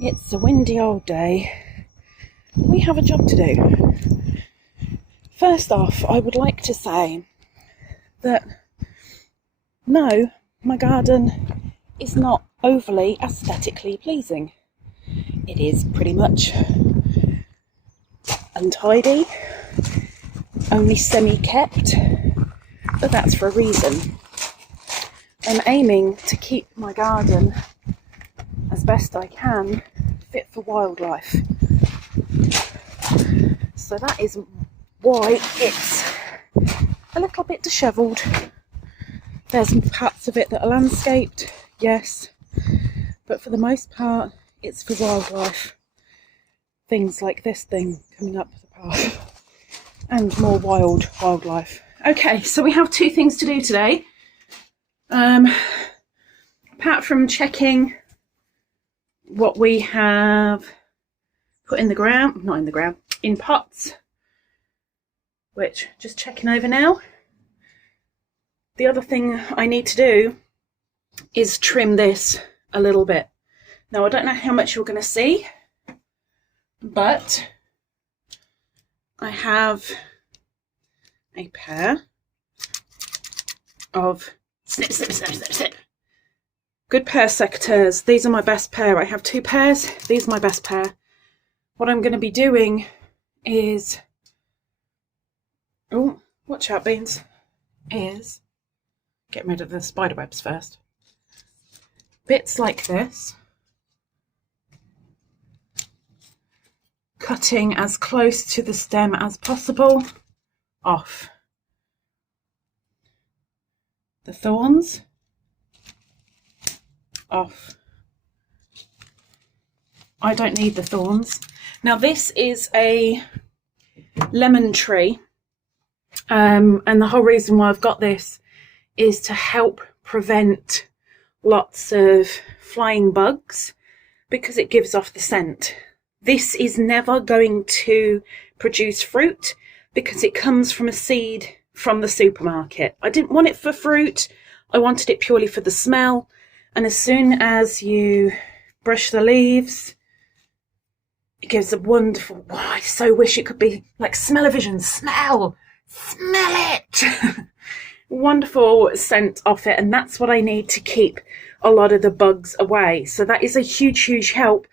It's a windy old day. We have a job to do. First off, I would like to say that no, my garden is not overly aesthetically pleasing. It is pretty much untidy, only semi-kept, but that's for a reason. I'm aiming to keep my garden as best I can fit for wildlife. So that is why it's a little bit dishevelled. There's parts of it that are landscaped, yes, but for the most part it's for wildlife. Things like this thing coming up the path and more wildlife. Okay, so we have two things to do today. Apart from checking what we have put in the ground, not in the ground, in pots, which just checking over now. The other thing I need to do is trim this a little bit. Now I don't know how much you're going to see, but I have a pair of snip, snip, snip, snip, snip. Good pair secateurs. These are my best pair. I have two pairs. These are my best pair. What I'm going to be doing is, oh, watch out beans, is getting rid of the spider webs first. Bits like this. Cutting as close to the stem as possible off the thorns. Off. I don't need the thorns. Now this is a lemon tree, and the whole reason why I've got this is to help prevent lots of flying bugs because it gives off the scent. This is never going to produce fruit because it comes from a seed from the supermarket. I didn't want it for fruit. I wanted it purely for the smell. And as soon as you brush the leaves, it gives a wonderful, oh, I so wish it could be like smell-o-vision. Smell it. Wonderful scent off it. And that's what I need to keep a lot of the bugs away. So that is a huge, huge help.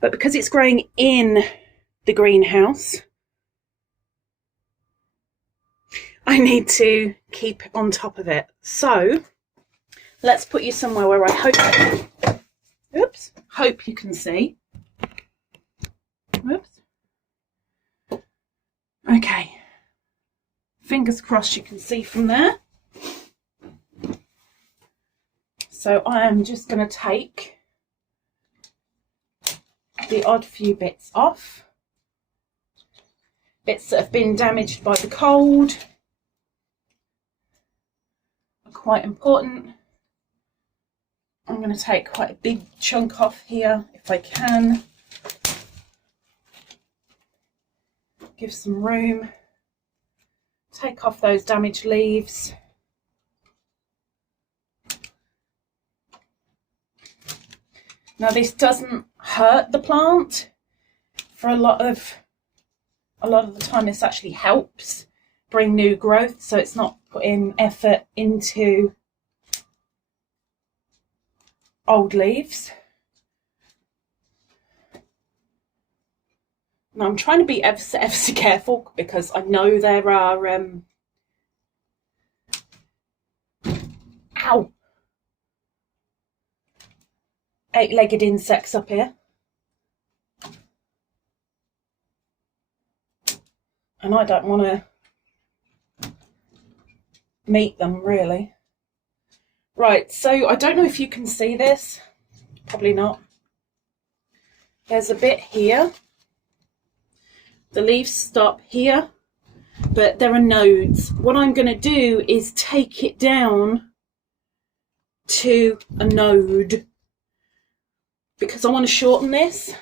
But because it's growing in the greenhouse, I need to keep on top of it. So let's put you somewhere where I hope you can see. Oops. Okay. Fingers crossed you can see from there. So I am just going to take the odd few bits off. Bits that have been damaged by the cold are quite important. I'm going to take quite a big chunk off here if I can. Give some room. Take off those damaged leaves. Now this doesn't hurt the plant. For a lot of the time this actually helps bring new growth, so it's not putting effort into old leaves. Now I'm trying to be ever so careful because I know there are ow, 8-legged insects up here, and I don't want to meet them really. Right, so I don't know if you can see this, probably not. There's a bit here. The leaves stop here, but there are nodes. What I'm going to do is take it down to a node because I want to shorten this.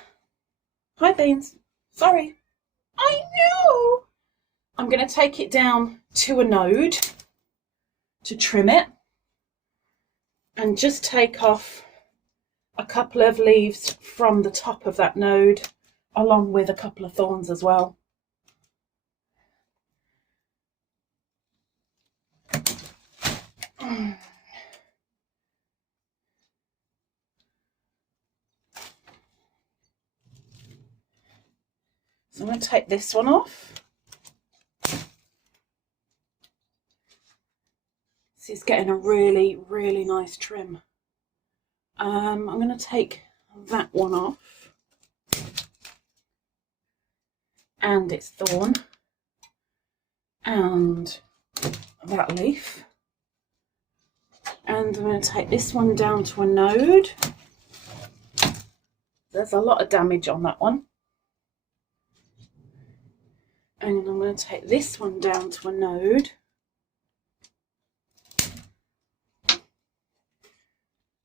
Hi beans, sorry. I know. I'm going to take it down to a node to trim it and just take off a couple of leaves from the top of that node, along with a couple of thorns as well. So I'm going to take this one off. This is getting a really, really nice trim. I'm going to take that one off. And its thorn. And that leaf. And I'm going to take this one down to a node. There's a lot of damage on that one. And I'm going to take this one down to a node.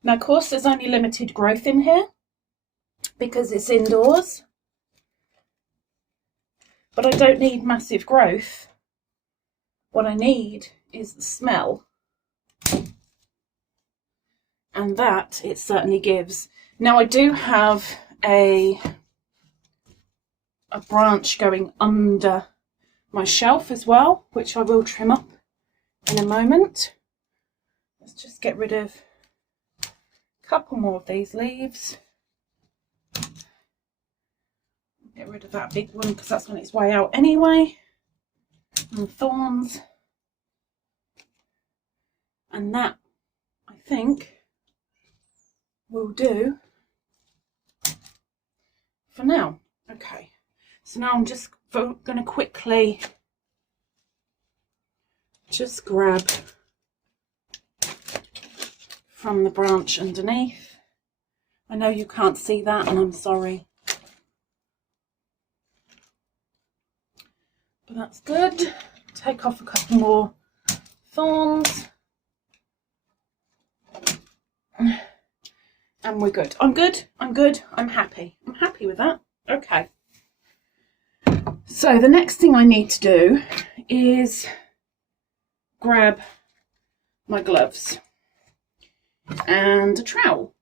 Now, of course, there's only limited growth in here because it's indoors. But I don't need massive growth. What I need is the smell. And that it certainly gives. Now, I do have a branch going under my shelf as well, which I will trim up in a moment. Let's just get rid of a couple more of these leaves. Get rid of that big one because that's on its way out anyway. And thorns. And that, I think, will do for now. Okay. So now I'm just going to quickly just grab from the branch underneath. I know you can't see that and I'm sorry. But that's good. Take off a couple more thorns. And we're good. I'm good. I'm good. I'm happy. I'm happy with that. Okay. So the next thing I need to do is grab my gloves and a trowel.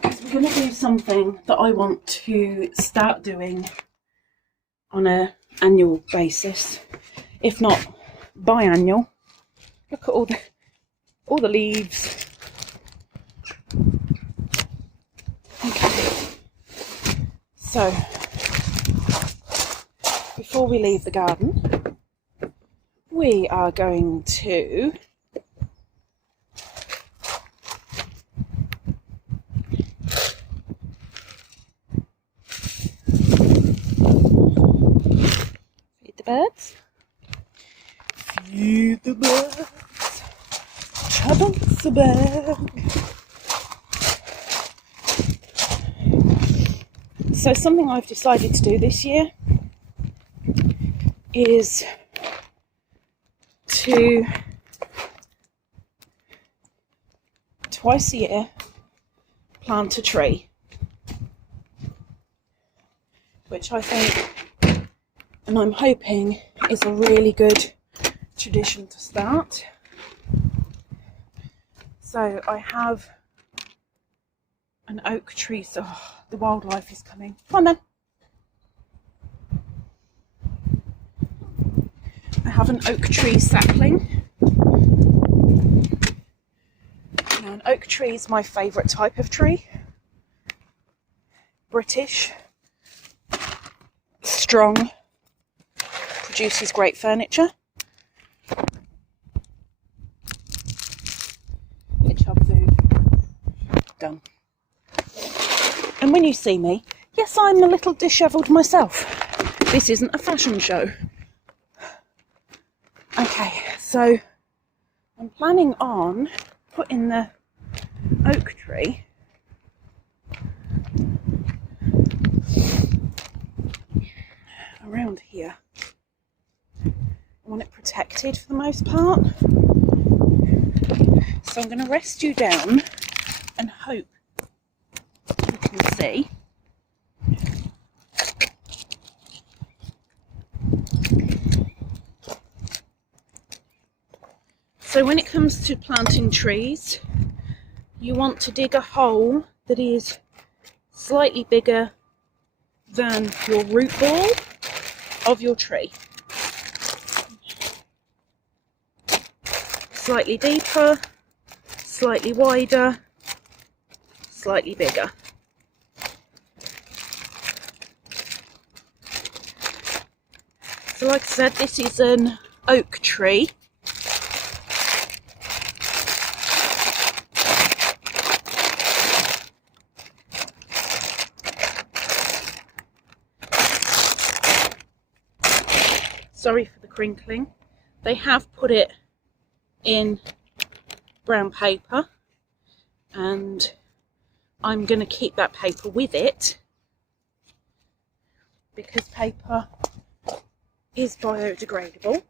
Because we're going to do something that I want to start doing on an annual basis, if not biannual. Look at all the leaves. Okay. So, before we leave the garden, we are going to feed the birds. Feed the birds. Troubles the bag. So something I've decided to do this year is to twice a year plant a tree, which I think and I'm hoping is a really good tradition to start. So I have an oak tree. So the wildlife is coming. Come on then. I have an oak tree sapling. Now, an oak tree is my favourite type of tree. British, strong, produces great furniture. Hedgehog food. Done. And when you see me, yes, I'm a little dishevelled myself. This isn't a fashion show. Okay, so I'm planning on putting the oak tree around here. I want it protected for the most part. So I'm going to rest you down and hope you can see. So when it comes to planting trees, you want to dig a hole that is slightly bigger than your root ball of your tree. Slightly deeper, slightly wider, slightly bigger. So like I said, this is an oak tree. Sorry for the crinkling. They have put it in brown paper, and I'm going to keep that paper with it because paper is biodegradable.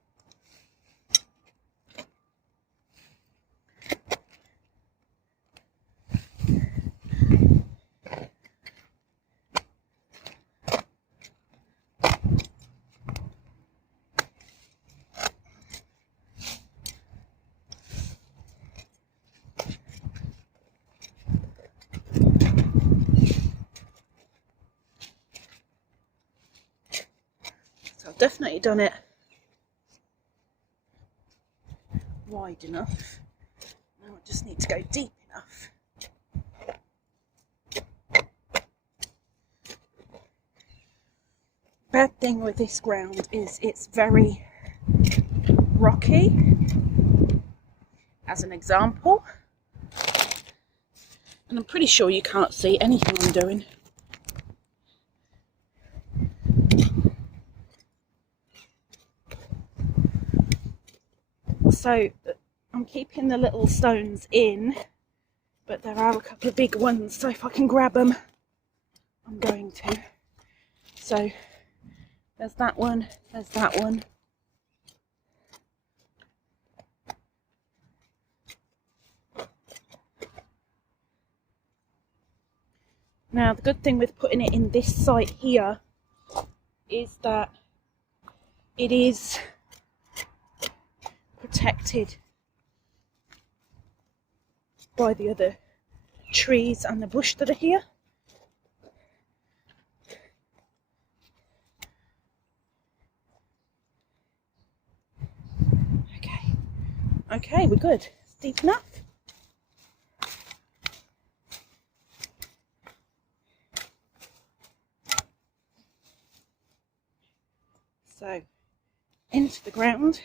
So I've definitely done it wide enough. Now I just need to go deep enough. Bad thing with this ground is it's very rocky, as an example, and I'm pretty sure you can't see anything I'm doing. So I'm keeping the little stones in, but there are a couple of big ones, so if I can grab them, I'm going to. So there's that one, there's that one. Now the good thing with putting it in this site here is that it is protected by the other trees and the bush that are here. Okay, we're good. It's deep enough. So, into the ground.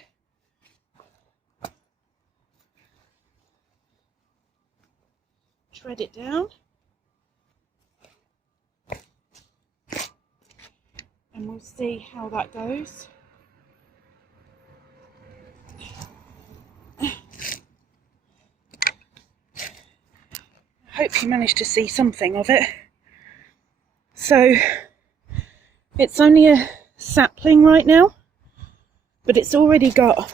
Tread it down. And we'll see how that goes. I hope you managed to see something of it. So, it's only a sapling right now, but it's already got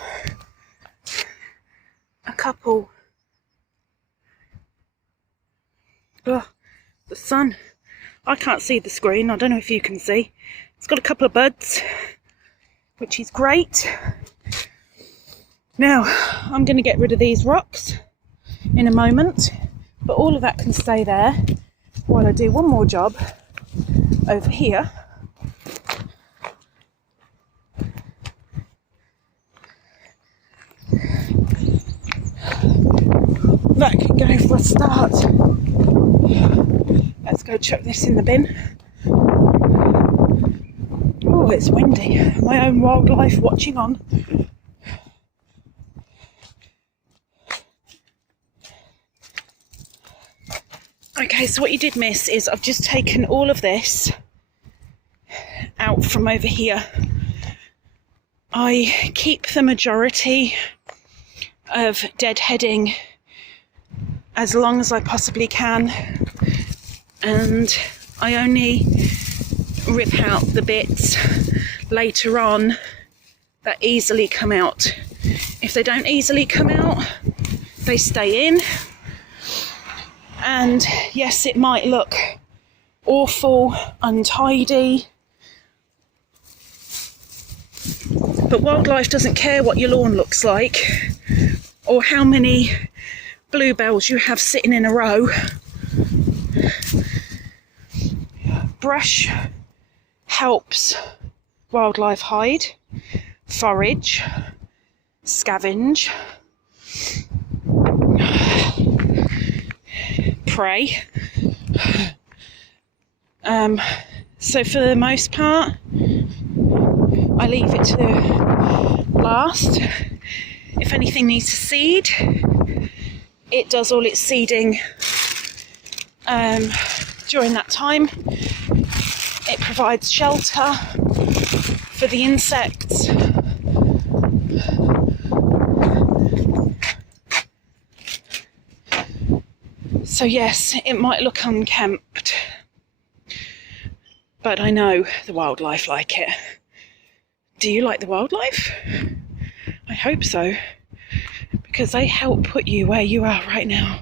a couple. Oh, the sun. I can't see the screen. I don't know if you can see. It's got a couple of buds, which is great. Now, I'm going to get rid of these rocks in a moment, but all of that can stay there while I do one more job over here. That can go for a start. Let's go chuck this in the bin. Oh, it's windy. My own wildlife watching on. Okay, so what you did miss is I've just taken all of this out from over here. I keep the majority of deadheading as long as I possibly can, and I only rip out the bits later on that easily come out. If they don't easily come out, they stay in. And yes, it might look awful, untidy, but wildlife doesn't care what your lawn looks like. or how many bluebells you have sitting in a row. Brush helps wildlife hide, forage, scavenge, prey. So for the most part, I leave it to last. If anything needs to seed, it does all its seeding during that time. It provides shelter for the insects. So yes, it might look unkempt, but I know the wildlife like it. Do you like the wildlife? I hope so, because they help put you where you are right now.